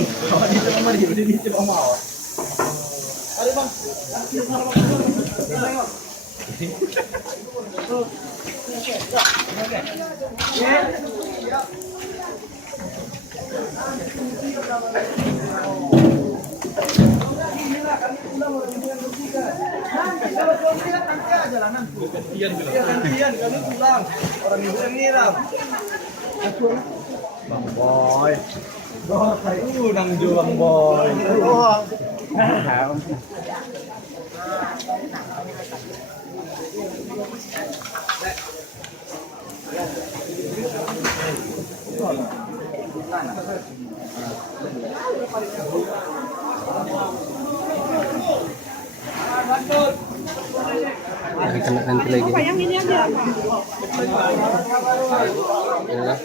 Kalau di tengah mari, di tengah mau. Ada bang. Gantian kami pulang. Orang ibu yang nyiram. Bang Boy. Oh, kayak nang juang Boy. Oh. Kena nanti lagi. Apa yang ini aja? Inilah.